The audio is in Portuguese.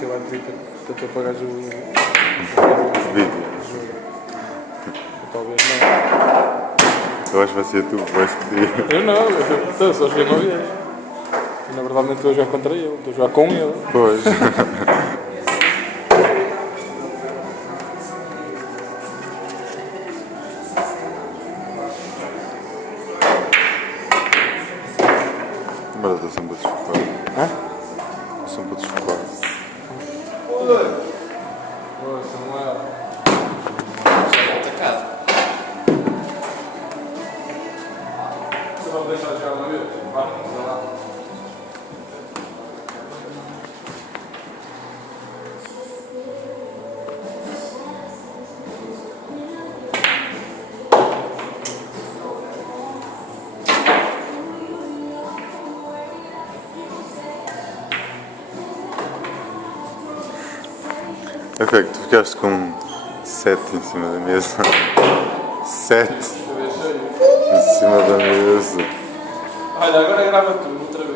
isto elétrica para tu apagares o Vídeo. jogo. Talvez não. Eu acho que vai ser tu que vais pedir. Eu não, eu só joguei uma vez. E, na verdade, nem estou a jogar contra ele, estou a jogar com ele. Pois. Mas eu estou sempre a desfocar. Hã? Estou sempre a desfocar. Oi, Samuel. Atacado. Você vai me deixar jogar uma vez? Vá, vai lá. É que tu ficaste com 7 em cima da mesa. 7 Eu deixei. em cima da mesa. Olha, agora grava tu outra vez.